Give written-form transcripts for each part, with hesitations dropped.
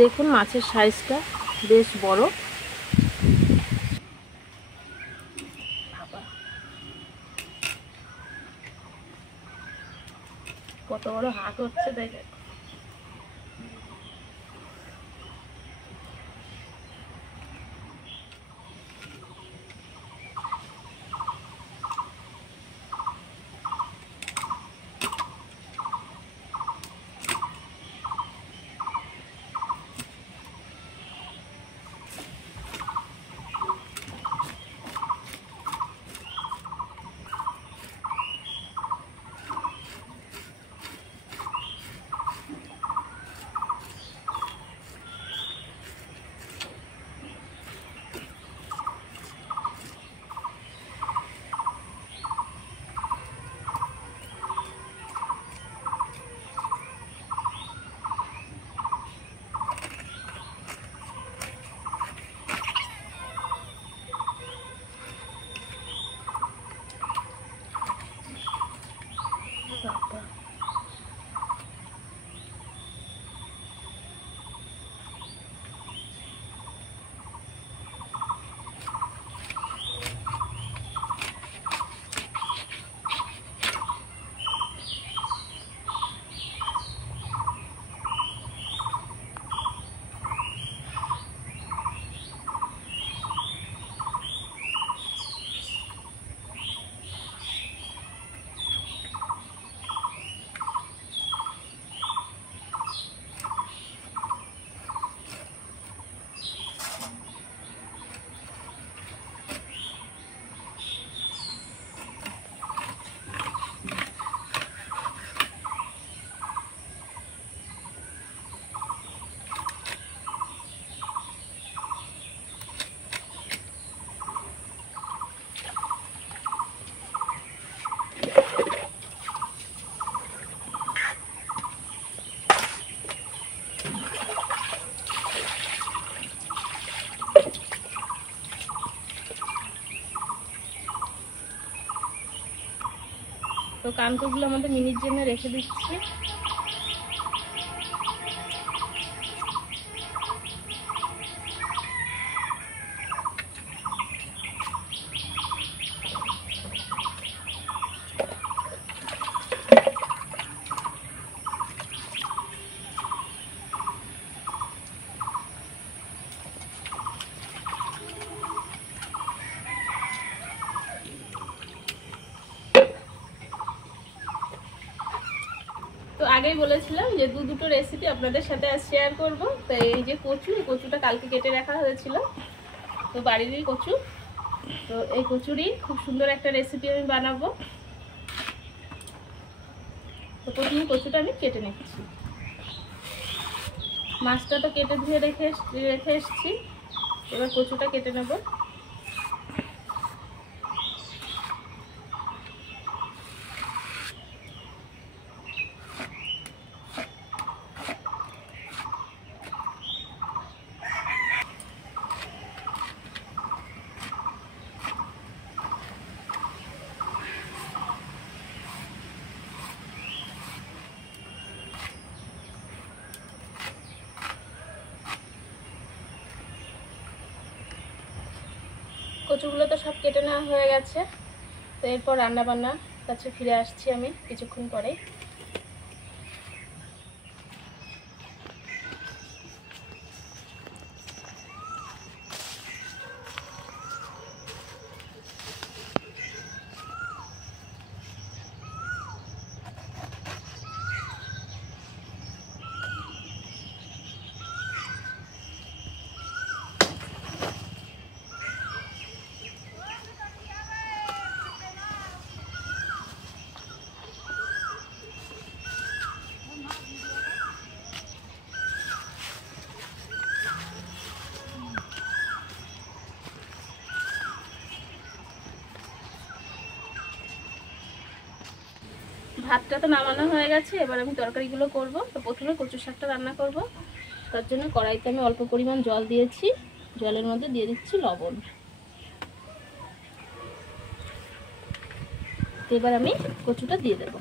দেখুন মাছের সাইজটা বেশ বড়। কত বড় হাত হচ্ছে দেখেন। তো কানকগুলো আমাদের মিনির জন্য রেখে দিচ্ছি। তো আগেই বলেছিলাম যে দুটো রেসিপি আপনাদের সাথে শেয়ার করব। তো এই যে কচুটা কালকে কেটে রাখা হয়েছিল, তো বাড়িরই কচু। তো এই কচুরই খুব সুন্দর একটা রেসিপি আমি বানাবো। তো প্রথমে কচুটা আমি কেটে নিচ্ছি। মাছটা তো কেটে ধুয়ে রেখে এসেছি, এবার কচুটা কেটে নেব। কচুগুলো তো সব কেটে নেওয়া হয়ে গেছে। তো এরপর রান্নাবান্নার কাছে ফিরে আসছি আমি কিছুক্ষণ পরে। ভাতটা তো নামানো হয়ে গেছে, এবার আমি তরকারিগুলো করব। তো প্রথমে কচু শাকটা রান্না করব। তার জন্য কড়াইতে আমি অল্প পরিমাণ জল দিয়েছি, জলের মধ্যে দিয়ে দিচ্ছি লবণ। এবার আমি কচুটা দিয়ে দেব।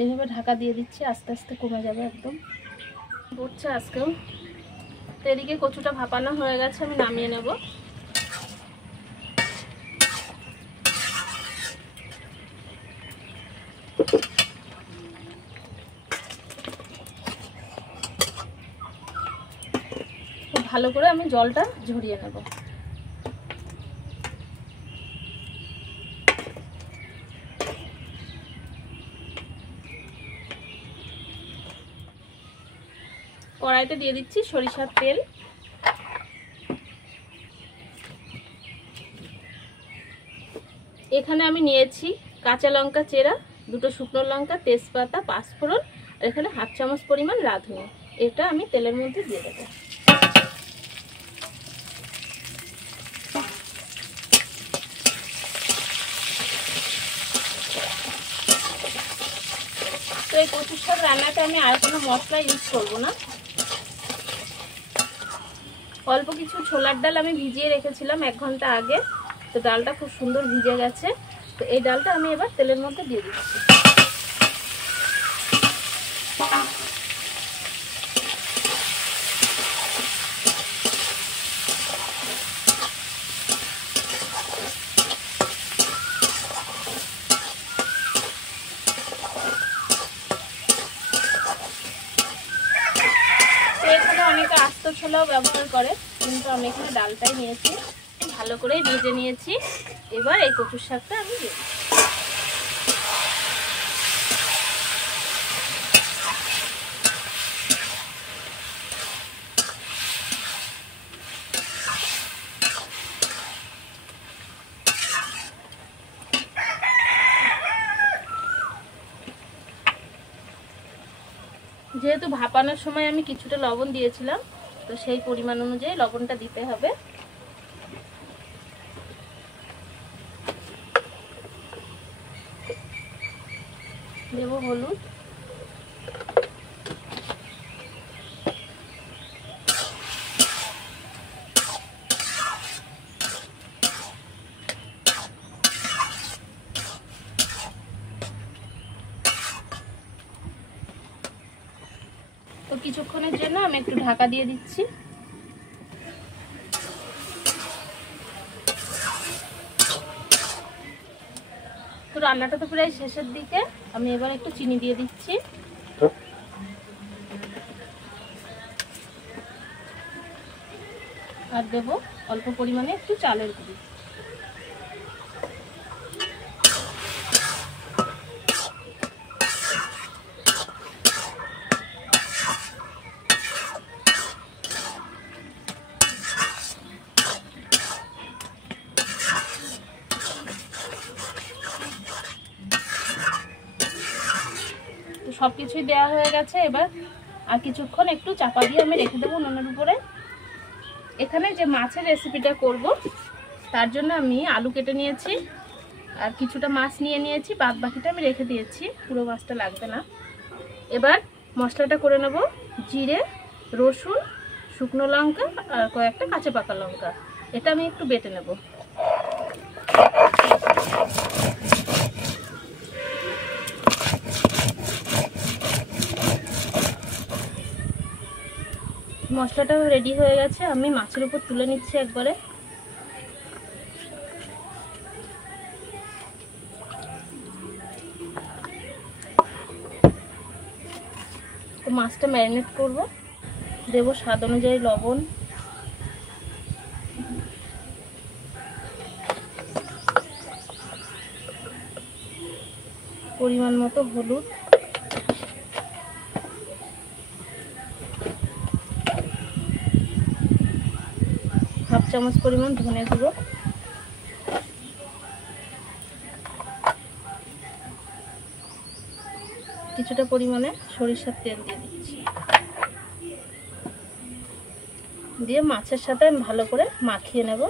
এইভাবে ঢাকা দিয়ে দিচ্ছি, আস্তে আস্তে কমে যাবে একদম। পড়ছে আজকেও। তো এদিকে কচুটা ভাপানো হয়ে গেছে, আমি নামিয়ে নেব। খুব ভালো করে আমি জলটা ঝরিয়ে নেব। কড়াইতে দিয়ে দিচ্ছি সরিষার তেল। এখানে আমি নিয়েছি কাঁচা লঙ্কা চেরা, 2টো শুকনো লঙ্কা, তেজপাতা, পাঁচফোড়ন, আর এখানে 1/2 চামচ পরিমাণ রাঁধুনি। এটা আমি তেলের মধ্যে দিয়ে দেবো। তো এই কচুর শাক রান্নাতে আমি আর কোনো মশলা ইউজ করব না। অল্প কিছু ছোলার ডাল আমি ভিজিয়ে রেখেছিলাম 1 ঘন্টা আগে, তো ডালটা খুব সুন্দর ভিজে গেছে। তো এই ডালটা আমি এবার তেলের মধ্যে দিয়ে দিচ্ছি। এখানে অনেকে আস্ত ছোলাও ব্যবহার করে, কিন্তু আমি এখানে ডালটাই নিয়েছি। ভালো করে ভেজে নিয়েছি। এবার এই কচুর শাকটা আমি দিয়ে দিচ্ছি। যেহেতু ভাপানোর সময় আমি কিছুটা লবণ দিয়েছিলাম, তো সেই পরিমাণ অনুযায়ী লবণটা দিতে হবে। দেব হলুদ, তো কিছুক্ষণের জন্য আমি একটু ঢাকা দিয়ে দিচ্ছি। তো রান্নাটা তো প্রায় শেষের দিকে, আমি এবার একটু চিনি দিয়ে দিচ্ছি। আর দেব অল্প পরিমাণে একটু চালের গুঁড়ি। সবকিছুই দেওয়া হয়ে গেছে। এবার আর কিছুক্ষণ একটু চাপা দিয়ে আমি রেখে দেবো উনুনের উপরে। এখানে যে মাছের রেসিপিটা করব, তার জন্য আমি আলু কেটে নিয়েছি আর কিছুটা মাছ নিয়ে নিয়েছি, বাদ বাকিটা আমি রেখে দিয়েছি, পুরো মাছটা লাগবে না। এবার মশলাটা করে নেব। জিরে, রসুন, শুকনো লঙ্কা আর কয়েকটা কাঁচা পাকা লঙ্কা, এটা আমি একটু বেটে নেব। মশলাটা রেডি হয়ে গেছে, আমি মাছের উপর তুলে নিচ্ছি একবারে। তো মাছটা ম্যারিনেট করব। দেব স্বাদ অনুযায়ী লবণ, পরিমাণ মতো হলুদ, 1/2 চামচ পরিমাণ ধনে গুঁড়ো, কিছুটা পরিমাণে সরিষার তেল দিয়ে দিচ্ছি। দিয়ে মাছের সাথে আমি ভালো করে মাখিয়ে নেব।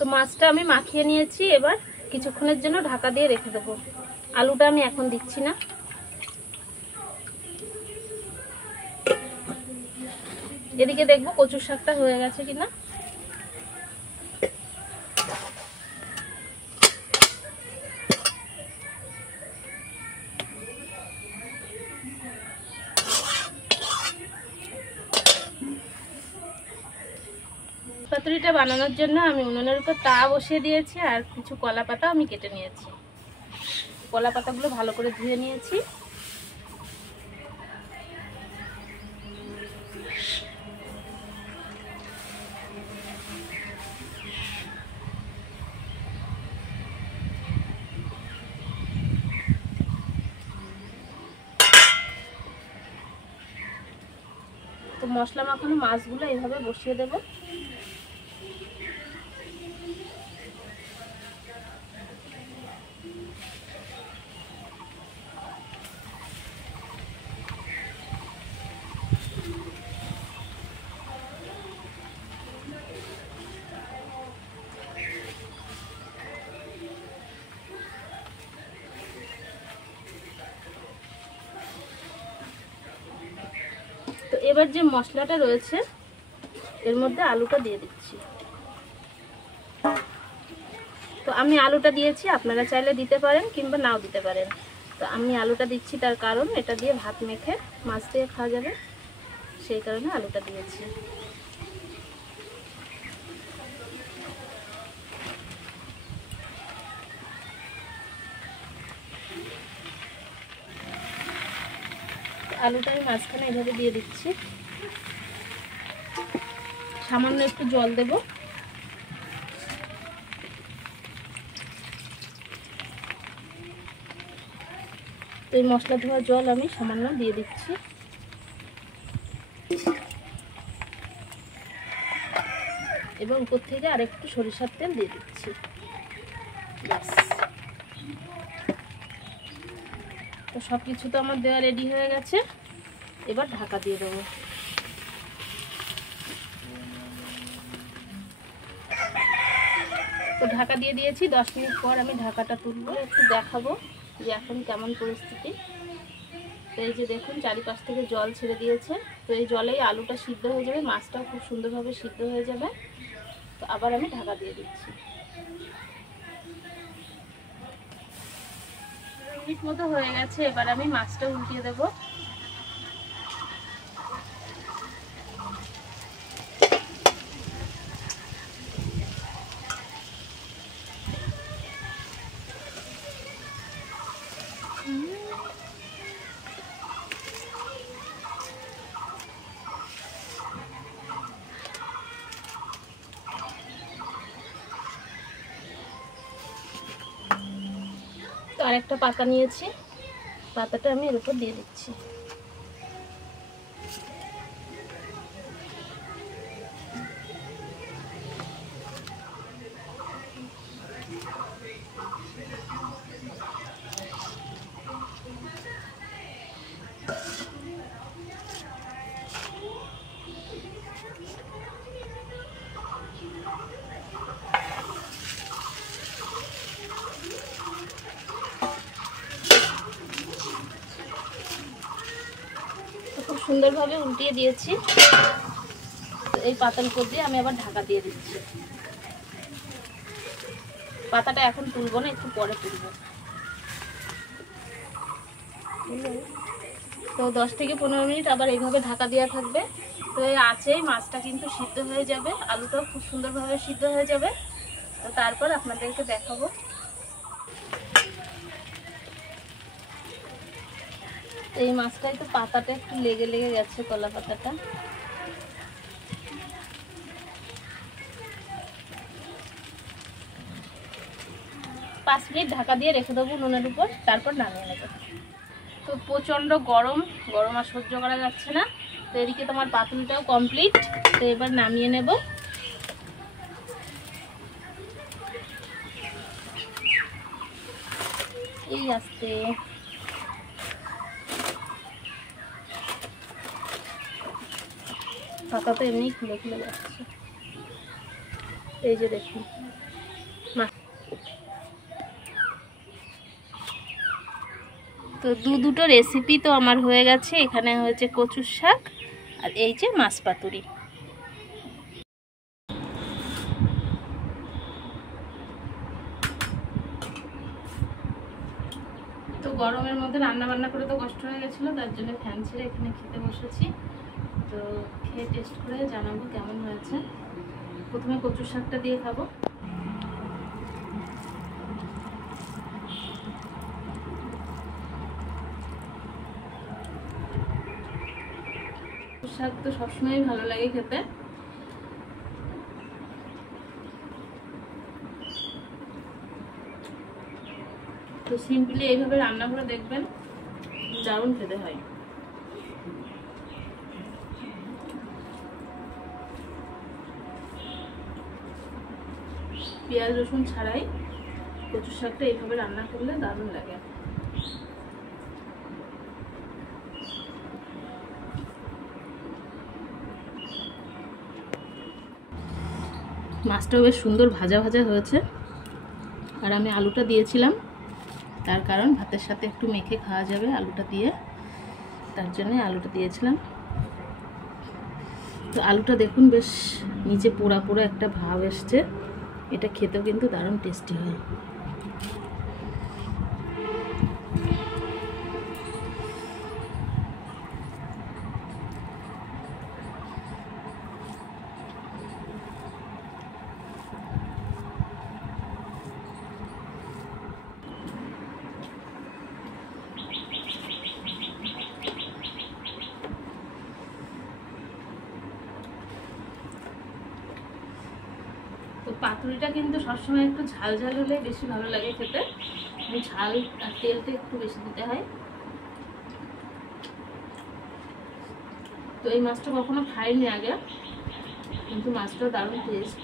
তো মাছটা আমি মাখিয়ে নিয়েছি, এবার কিছুক্ষণের জন্য ঢাকা দিয়ে রেখে দেবো। আলুটা আমি এখন দিচ্ছি না। এদিকে দেখবো কচুর শাকটা হয়ে গেছে কিনা। পাতুরিটা বানানোর জন্য আমি উনুনের উপর তা বসিয়ে দিয়েছি, আর কিছু কলা পাতা আমি কেটে নিয়েছি। কলা পাতাগুলো ভালো করে ধুয়ে নিয়েছি। তো মশলা মাখানো মাছগুলো এইভাবে বসিয়ে দেব। তো এবার যে মশলাটা রয়েছে এর মধ্যে আলুটা দিয়ে দিচ্ছি। তো আমি আলুটা দিয়েছি, আপনারা চাইলে দিতে পারেন কিংবা নাও দিতে পারেন। তো আমি আলুটা দিচ্ছি তার কারণ এটা দিয়ে ভাত মেখে মাছ দিয়ে খাওয়া যাবে, সেই কারণে আলুটা দিয়েছি। আলুটা আমি মাঝখানে এভাবে দিয়ে দিচ্ছি। সামান্য একটু জল দেব। তো এই মশলা ধোয়া জল আমি সামান্য দিয়ে দিচ্ছি। এবং উপর থেকে আরেকটু সরিষার তেল দিয়ে দিচ্ছি। তো সব কিছু তো আমার দেওয়া রেডি হয়ে গেছে, এবার ঢাকা দিয়ে দেবো। তো ঢাকা দিয়ে দিয়েছি। 10 মিনিট পর আমি ঢাকাটা তুলবো, একটু দেখাবো যে এখন কেমন পরিস্থিতি। তো এই যে দেখুন চারিপাশ থেকে জল ছেড়ে দিয়েছে। তো এই জলেই আলুটা সিদ্ধ হয়ে যাবে, মাছটাও খুব সুন্দরভাবে সিদ্ধ হয়ে যাবে। তো আবার আমি ঢাকা দিয়ে দিচ্ছি। 2 মিনিট মতো হয়ে গেছে, এবার আমি মাছটা উল্টিয়ে দেবো। তো আরেকটা পাতা নিয়েছি, পাতাটা আমি এর উপর দিয়ে দিচ্ছি। খুব সুন্দরভাবে উল্টিয়ে দিয়েছি। এই পাতার উপর দিয়ে আমি আবার ঢাকা দিয়ে দিচ্ছি। পাতাটা এখন তুলবো না, একটু পরে তুলবো। তো 10 থেকে 15 মিনিট আবার এইভাবে ঢাকা দেওয়া থাকবে। তো এই আছেই মাছটা কিন্তু সিদ্ধ হয়ে যাবে, আলুটাও খুব সুন্দরভাবে সিদ্ধ হয়ে যাবে। তো তারপর আপনাদেরকে দেখাবো। এই মাছটাই তো পাতাটা একটু লেগে লেগে গেছে, কলা পাতাটা। পাঁচ মিনিট ঢাকা দিয়ে রেখে দেবো উনুনের উপর, তারপর নামিয়ে নেব। তো প্রচণ্ড গরম, গরম আর সহ্য করা যাচ্ছে না। তো এদিকে তোমার পাতুরিটাও কমপ্লিট। তো এবার নামিয়ে নেব। এই আস্তে পাতা তো এমনি খুলে খুলে যাচ্ছে। এই যে দেখুন তো দুটো রেসিপি তো আমার হয়ে গেছে। এখানে হয়েছে কচুর শাক আর এই যে মাছ পাতুরি। তো গরমের মধ্যে রান্না বান্না করে তো কষ্ট হয়ে গেছিলো, তার জন্য ফ্যান ছেড়ে এখানে খেতে বসেছি। তো খেয়ে টেস্ট করে জানাবো কেমন হয়েছে। প্রথমে কচুর শাকটা দিয়ে খাবো। কচুর শাক তো সবসময় ভালো লাগে খেতে। তো সিম্পলি এইভাবে রান্না করে দেখবেন, দারুণ খেতে হয়। পেঁয়াজ রসুন ছাড়াই কচুর শাকটা এইভাবে রান্না করলে দারুণ লাগে। মাছটাও বেশ সুন্দর ভাজা ভাজা হয়েছে। আর আমি আলুটা দিয়েছিলাম, তার কারণ ভাতের সাথে একটু মেখে খাওয়া যাবে আলুটা দিয়ে, তার জন্য আলুটা দিয়েছিলাম। তো আলুটা দেখুন বেশ নিচে পোড়া পোড়া একটা ভাব এসছে। এটা খেতেও কিন্তু দারুণ টেস্টি হয়। তো পাতুরিটা কিন্তু সবসময় একটু ঝাল ঝাল হলে বেশি ভালো লাগে খেতে। ঝাল আর তেলটা একটু বেশি দিতে হয়। তো এই মাছটা কখনো খাইনি আগে, কিন্তু মাছটা দারুণ টেস্ট।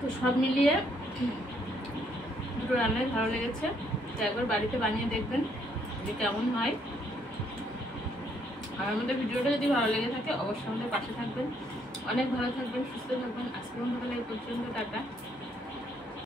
তো সব মিলিয়ে দুটো রান্নাই ভালো লেগেছে। তো একবার বাড়িতে বানিয়ে দেখবেন যে কেমন হয়। আর আমাদের ভিডিওটা যদি ভালো লেগে থাকে অবশ্যই আমাদের পাশে থাকবেন। অনেক ভালো থাকবেন, সুস্থ থাকবেন। আজকের মতো এই পর্যন্ত, টাটা।